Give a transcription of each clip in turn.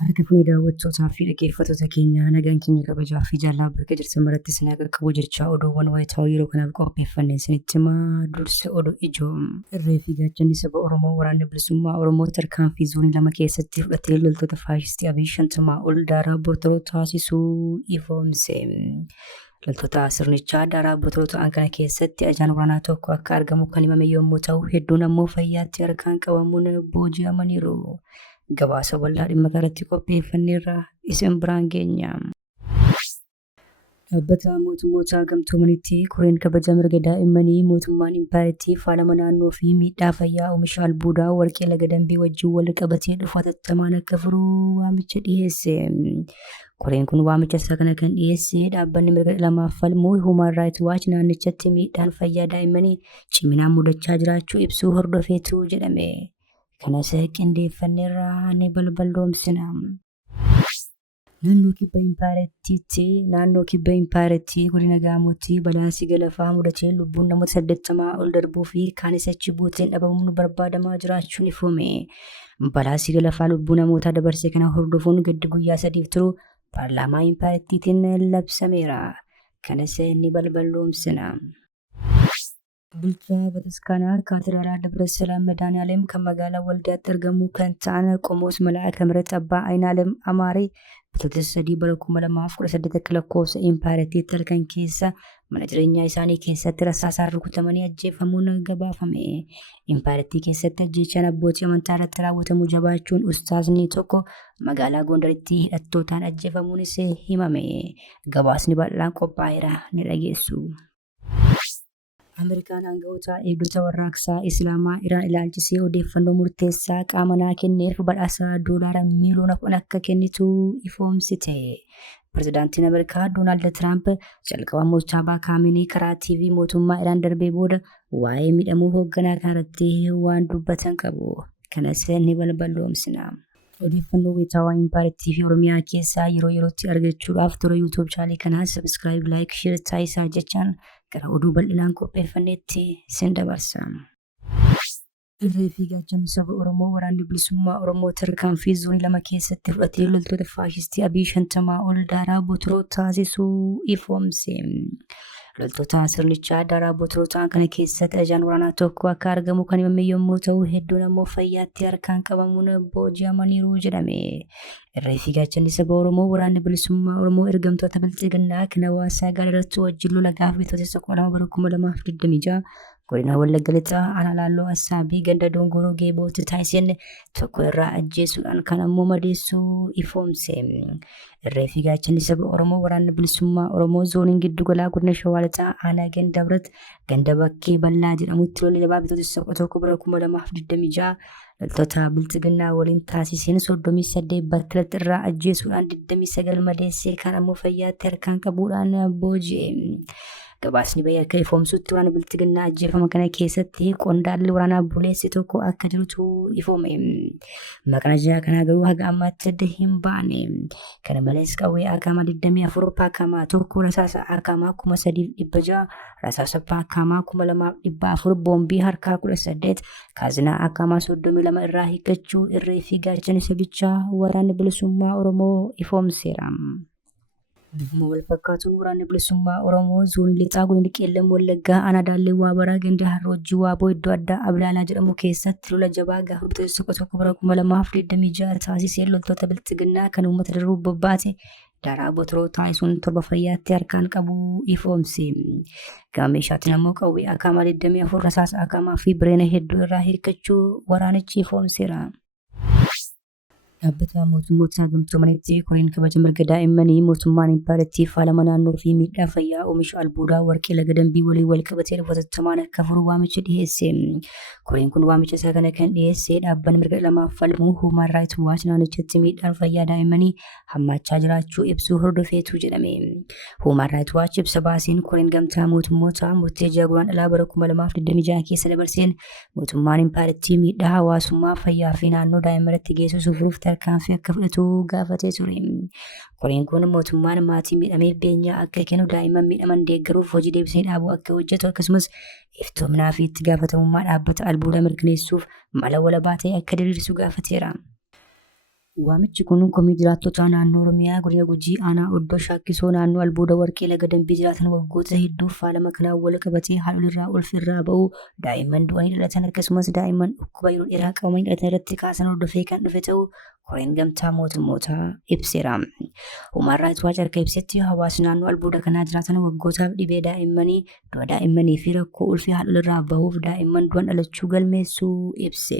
Harka fuuni daawwattootaa fi dhaggeeffattoota keenyaa nagaan keenya kabajaa fi jaalala bakka jirtan maratti isin haa qaqqabu jechaa oduuwwan wayitaawaa yeroo kanaaf qopheeffannee isinitti himaa. Dursa oduu ijoo irree fi gaachanni saba Oromoo waraanni bilisummaa Oromoo tarkaanfii zoonii lama keessatti fudhatee loltoota faashistii Abiy 50 ol daaraa boortoo taasisuu ifoomse. Loltoota sirnichaa daaraa boortoo ta'an kana keessatti ajajaan waraanaa tokko akka argamu kan himame yommuu ta'u, hedduun ammoo fayyaatti harkaan qabamuun booji'amaniiru. Gabaasa bal'aa dhimma kanarratti qopheeffanneerra isin biraan geenya. Dhaabbata mootummoota gamtoomanitti koreen kabaja mirga daa'immanii mootummaan impaayiriitti faalama naannoo fi miidhaa fayyaa oomisha albuudaa warqee laga dambii wajjin wal qabatee dhufu hatattamaan akka furuu waamicha dhiyeesse. Koreen kun waamicha isaa kana kan dhiyeesse dhaabbanni mirga lamaaf falmu Human Rights Watch naannichatti miidhaan fayyaa daa'immanii ciminaan mudachaa jiraachuu ibsuu hordofeetu jedhame. Kanas qindeeffanneerraa ni balballoomsina. Naannoo kibba impaayiriitti godina Gaamotti badhaasi lafaa mudatee lubbuun namoota 80 ol darbuu fi kaanis achi buuteen dhabamuun barbaadamaa jiraachuun ifoome. Badhaasi lafaa lubbuu namoota dabarse kana hordofuun gaddi guyyaa 3 turu paarlaamaa impaayiriittiin labsameera. Kanas ni balballoomsina. Bulchaa Bataskaanaa Kaatedraalaa Dabresalaam Madaaniyaaleem kan magaalaa Waldiyaatti argamu kan ta'an Qomoos Malaa'ika Mihiret Abbaa Ayinaalem Amaaree bitootessa 3 bara 2018 akka lakkoofsa impaayiriitti halkan keessa mana jireenyaa isaanii keessatti rasaasaan rukutamanii ajjeefamuun gabaafame. Impaayiriitti keessatti ajjeechaan abbootii amantaa irratti raawwatamu jabaachuun ustaasni tokko magaalaa Gondaritti hidhattootaan ajjeefamuunis himame. Gabaasni bal'aan qophaa'eera ni dhageessu. Ameerikaan aangawoota eegdota warraaqsaa Islaamaa Iraan ilaalchisee odeeffannoo murteessaa qaama naa kenneef badhaasa doolaara miiliyoona 10 akka kennitu ifoomsite. Pireezidaantiin Ameerikaa Doonaald Tiraamp jalqaba Moojtaabaa Kaamenii karaa TV mootummaa Iraan darbee booda waa'ee miidhamuu hoogganaa kanarratti waan dubbatan qabu. Kanas ni balballoomsina. Odeeffannoo wayitaawaa impaayiriitti fi Oromiyaa keessaa yeroo yerootti argachuudhaaf toora YouTube chaanalii kanaa subscribe, like, share taasisaa jechaan gara oduu bal'inaan qopheeffanneetti isin dabarsa. Irree fi gaachanni saba Oromoo waraanni bilisummaa Oromoo tarkaanfii zoonii lama keessatti fudhatee loltoota faashistii Abiy 50 ol daaraa boortoo taasisuu ifoomse. Loltoota sirnichaa daaraa boortoo ta'an kana keessatti ajajaan waraanaa tokko akka argamu kan himame yommuu ta'u, hedduun ammoo fayyaatti harkaan qabamuun booji'amaniiru jedhame. Irree fi gaachanni saba Oromoo waraanni bilisummaa Oromoo ergamtoota bilchiginaa kan hawaasaa gaariirratti wajjin lola gaafa bitootessa 12 bara 2026 godina Wallagga Lixaa aanaa Laalloo Assaabii ganda Dongoroo Geebootti taasiseen tokko irraa ajjeesuudhaan kan ammoo madeessuu ifoomse. Irree fi gaachanni saba Oromoo waraanni bilisummaa Oromoo zooniin giddu galaa godina Shawaa Lixaa aanaa ganda biratti ganda bakkee bal'aa jedhamutti lolli labaa bitootessa 1 bara 2026 loltoota bilchiginaa waliin taasiseen 38 battalatti irraa ajjeesuudhaan 29 madeessee kan ammoo fayyaatti harkaan qabuudhaan booji'e. Gabaasni bayya akka ifoomsutti waraana bilchiginaa ajjeefama kana keessatti qondaalli waraanaa buleessi tokko akka jirutu ifoome. Maqaan ajajaa kanaa garuu haga ammaatti adda hin baane. Kana malees qawwee akamaa 24 paakamaa tokko rasaasa akamaa 3600 rasaasa paakamaa 2400 boombii harkaa 18 kaazinaa akamaa 32 irraa hiikkachuu irree fi gaachanni sabichaa waraanni bilisummaa Oromoo ifoomseera. Bifuma wal fakkaatuun waraanni bilisummaa Oromoo zoonii lixaa godina Qeellam Wallaggaa aanaa Daallee Waabaraa ganda Harroojjii Waaboo iddoo addaa Abilaalaa jedhamu keessatti lola jabaa gaafa bitootessa 1 bara 2026 taasisee loltoota bilchiginaa kan uummata darbuuf bobbaate daaraa boortoo taasisuun torba fayyaatti harkaan qabu ifoomse. Gama meeshaatiin ammoo qawwee akamaa 24 rasaasa akamaa fi bireena hedduu irraa hirkachuu waraanichi ifoomseera. Dhaabbata mootummoota gamtoomanitti koreen kabaja mirga daa'immanii mootummaan impaayiriitti faalama naannoo fi miidhaa fayyaa oomisha albuudaa warqee laga dambii waliin wal qabatee dhufu hatattamaan akka furu waamicha dhiyeesse. Koreen kun waamicha isaa kana kan dhiyeesse dhaabbanni mirga lamaaf falmu Human Rights Watch naannichatti miidhaan fayyaa daa'immanii hammaachaa jiraachuu ibsuu hordofeetu jedhame. Human Rights Watch ibsa baaseen koreen gamtaa mootummoota murtee jaaguraan alaa bara 2026 keessa dabarseen mootummaan impaayiriitti miidhaa hawaasummaa fayyaa fi naannoo daa'immanitti geessisu furuuf tarkaanfii akka fudhatu gaafatee ture. Koreen kun mootummaan maatii miidhameef beenyaa akka kennu daa'imman miidhaman deeggaruuf hojii deebisee dhaabuu akka hojjetu akkasumas iftoominaa fi itti gaafatamummaa dhaabbata albuudaa mirkaneessuuf mala walabaa ta'e akka diriirsu gaafateera. Waamichi kun komii jiraattota naannoo Oromiyaa godina Gujii aanaa Oddoo Shaakkisoo naannoo Albuuda Warqee Laga Dambii jiraatan waggoota hedduuf faalama kanaan wal qabatee haadholirraa ulfirraa ba'uu daa'imman du'anii dhalatan akkasumas daa'imman dhukkuba yeroo dheeraa qabamanii dhalatan irratti kaasan hordofee kan dhufe ta'uu koreen gamtaa mootummootaa ibseera. Human Rights Watch harka ibsetti hawaasni naannoo albuuda kanaa jiraatan waggootaaf dhibee daa'immanii du'a daa'immanii fi rakkoo ulfii haadholirraa bahuuf daa'imman du'an dhalachuu galmeessuu ibse.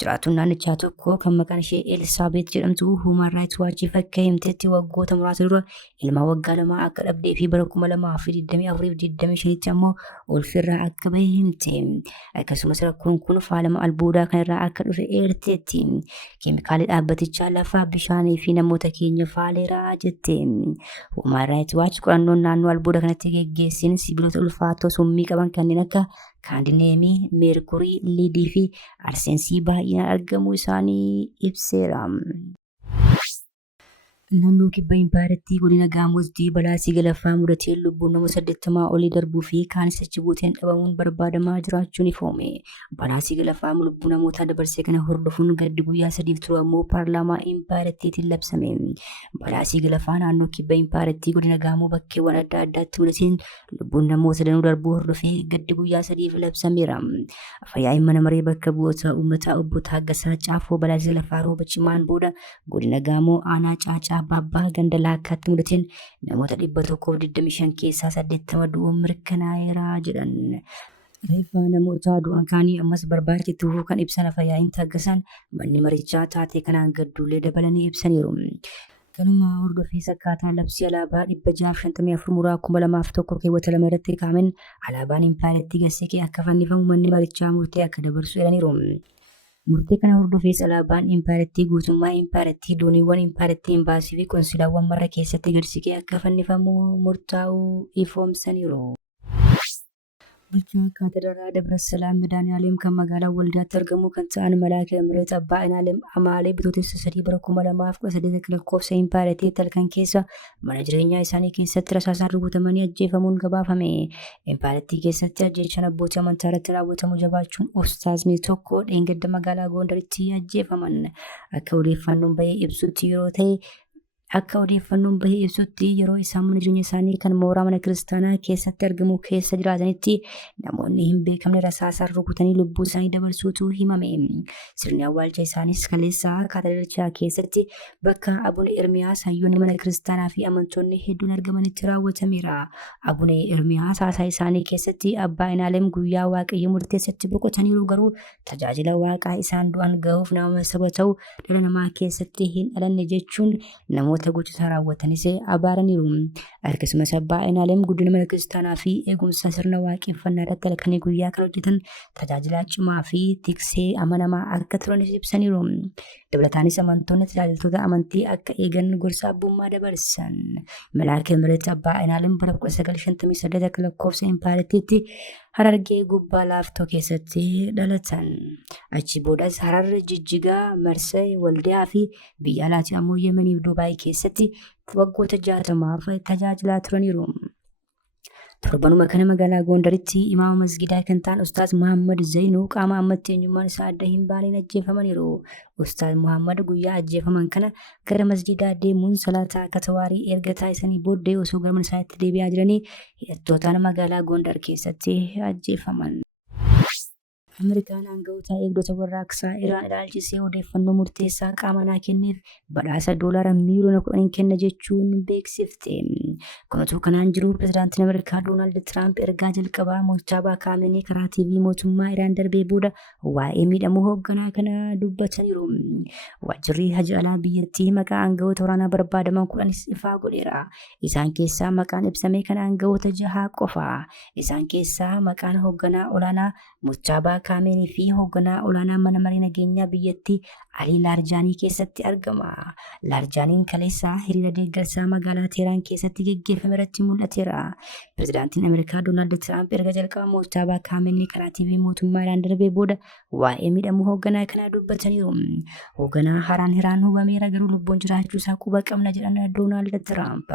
Jiraattuun naannichaa tokko kan maqaan ishee Elsaabeet jedhamtu Human Rights Watchiif akka himtetti waggoota muraasa dura ilma waggaa lamaa akka dhabdee fi bara 2024-25 ammoo ulfirraa akka bahe himte. Akkasumas rakkoon kun faalama albuudaa kanarraa akka dhufe eerteetti. Keemikaalii dhaabbatichaa lafaa bishaanii fi namoota keenya faaleeraa jette. Human Rights Watch qorannoon naannoo albuuda kanatti geggeessin sibiilota ulfaatoo summii qaban kanneen akka kaandineemii, meerkurii, liidii fi arsensii baay'inaan argamuu isaanii ibseera. Naannoo kibba Impaaretti godina Gaamotti balaa sigalaffaa mudatee lubbuun nama 80 olii darbuu fi kaanis achi buuteen dhabamuun barbaadamaa jiraachuun ifoome. Balaa sigalaffaa lubbuu namoota dabarsee kana hordofuun gaddi guyyaa 3 ture ammoo paarlaamaa Impaarettiitiin labsame. Balaa sigalaffaa naannoo kibba Impaaretti godina Gaamoo bakkeewwan adda addaatti mudateen lubbuun namoota danuu darbuu hordofee gaddi guyyaa 3 labsameera. Fayyaa mana maree bakka bu'oota uummataa obbo Taaggasaa Caafoo balaa sigalaffaa rooba cimaan booda godina Gaamoo aanaa Caacaa Babbaa ganda laakkaatti mudateen namoota 125 keessaa 80 du'uun mirkanaa'eera jedhan. Reeffa namoota du'an kaanii ammas barbaachituu kan ibsan Fayyaa Taaggasaan manni marichaa taatee kanaan gadduulee dabalanii ibsaniiru. Kanuma hordofee sakkaataa labsii alaabaa 654 muraa 2001 keewwata 2 irratti kaa'ameen alaabaan Impaaretti gasekee akka fannifamu manni marichaa murtee akka dabarsu jedhaniiru. Murtee kana hordofees alaabaan Impaaretti guutummaa Impaaretti dooniiwwan Impaaretti imbaasii fi konsilaawwan marra keessatti gadsikee akka fannifamu murtaa'uu ifoomsaniiru. Bulchaa Kaatedraalaa Dabrasalaam Madaaniyaaleem kan magaalaa Waldaatti argamu kan ta'an Malaaka Mireet Abbaa Inaaleem Amaalee bitootessa 3 bara 2018 lakkoofsa Impaaretti halkan keessa mana jireenyaa isaanii keessatti rasaasaan rukutamanii ajjeefamuun gabaafame. Impaaretti keessatti ajjeechaan abbootii amantaa irratti raawwatamu jabaachuun ustaazni tokko dheengadda magaalaa Gondaritti ajjeefaman. Akka odeeffannoon bahee ibsutti yeroo isaan mana jireenya isaanii kan mooraa mana kiristaanaa keessatti argamu keessa jiraatanitti namoonni hin beekamne rasaasaan rukutanii lubbuu isaanii dabarsuutu himame. Sirni awwaalcha isaanis kaleessaa kaatedraalichaa keessatti bakka Abune Ermiyaas hayyoonni mana kiristaanaa fi amantoonni hedduun argamanitti raawwatameera. Abune Ermiyaas haasaa isaanii keessatti Abbaa Inaaleem guyyaa Waaqayyo murteessatti boqotaniiru garuu tajaajila Waaqaa isaan du'an gahuuf nama saba ta'u dhala namaa keessatti hin dhalanne jechuun namoota gochoota raawwatanis abaaraniiru. Akkasumas Abbaa Inaaleem guddina mana kiristaanaa fi eegumsa sirna waaqeffannaa irratti halkanii guyyaa kan hojjetan tajaajilaa cimaa fi tiksee amanamaa akka turanis ibsaniiru. Dabalataanis amantoonni tajaajiltoota amantii akka eegan gorsa abbummaa dabarsan. Malaaka Mireet Abbaa Inaaleem bara 1958 akka lakkoofsa Impaarettiitti Harargee gubbaa laaftoo keessatti dhalatan. Achi boodas Harar, Jijjigaa, Marsee, Waldiyaa fi biyya alaatii ammoo Yemanii fi Dubaayii keessatti waggoota 60 tajaajilaa turaniiru. Torbanuma kana magaalaa Gondaritti imaama masgidaa kan ta'an Ustaaz Muhammad Zainuu qaama ammatti eenyummaan isaa adda hin baaneen ajjeefamaniiru. Ustaaz Muhammad guyyaa ajjeefaman kana gara masgidaa deemuun salaataa akka tawaarii erga taasisanii booddee osoo gara mana isaatti deebi'aa jiranii hidhattootaan magaalaa Gondar keessatti ajjeefaman. Ameerikaan aangawoota eegdota warraaqsaa Iraan ilaalchisee odeeffannoo murteessaa qaama naa kenneef badhaasa doolaara miiliyoona 10 kenna jechuun beeksifte. Kunatu kanaan jiru pirezidaantiin Ameerikaa Doonaald Tiraamp ergaa jalqabaa Moojtaabaa Kaamenii karaa TV mootummaa Iraan darbee booda waa'ee miidhamuu hoogganaa kana dubbataniiru. Waajjirri Haji Alaa biyyattii maqaa aangawoota waraanaa barbaadaman 10 ifaa godheera. Isaan keessaa maqaan ibsame kan aangawoota 6 qofa. Isaan keessaa maqaan hoogganaa olaanaa Moojtaabaa Kaamenii fi hoogganaa olaanaa mana maree nageenyaa biyyattii Alii Laarjaanii keessatti argama. Laarjaaniin kaleessaa hiriira deeggarsaa magaalaa Teheraan keessatti geggeeffame irratti mul'ateera. Pirezidaantiin Ameerikaa Doonaald Tiraamp erga jalqaba Moojtaabaa Kaamenii karaa TV mootummaa Iraan darbee booda waa'ee miidhamuu hoogganaa kanaa dubbataniiru. Hoogganaa haaraan Iraan hubameera garuu lubbuun jiraachuu isaa quba qabna jedhan Doonaald Tiraamp.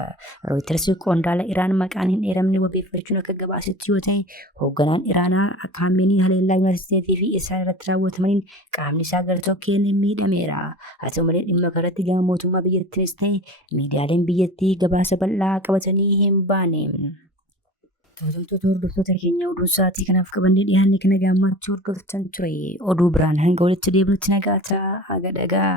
Rooyiters qondaala Iraan maqaan hin eeramne wabeeffachuun akka gabaasetti yoo ta'e hoogganaan Iraanaa Kaamenii haleellaa Yuunaayitid Isteetii fi Israa'el irratti raawwatamaniin qaamni isaa gartokkeen miidhameera. Haa ta'u malee dhimma kanarratti gama mootummaa biyyattiinis ta'e miidiyaaleen biyyattii gabaasa bal'aa qabatanii hin baane. Hordoftoota hordoftoota keenya oduu sa'aatii kanaaf qabannee dhiyaanne kana gammachuu hordoftan ture. Oduu biraan hanga walitti deebinutti nagaa ta'a. Haga dhagaa.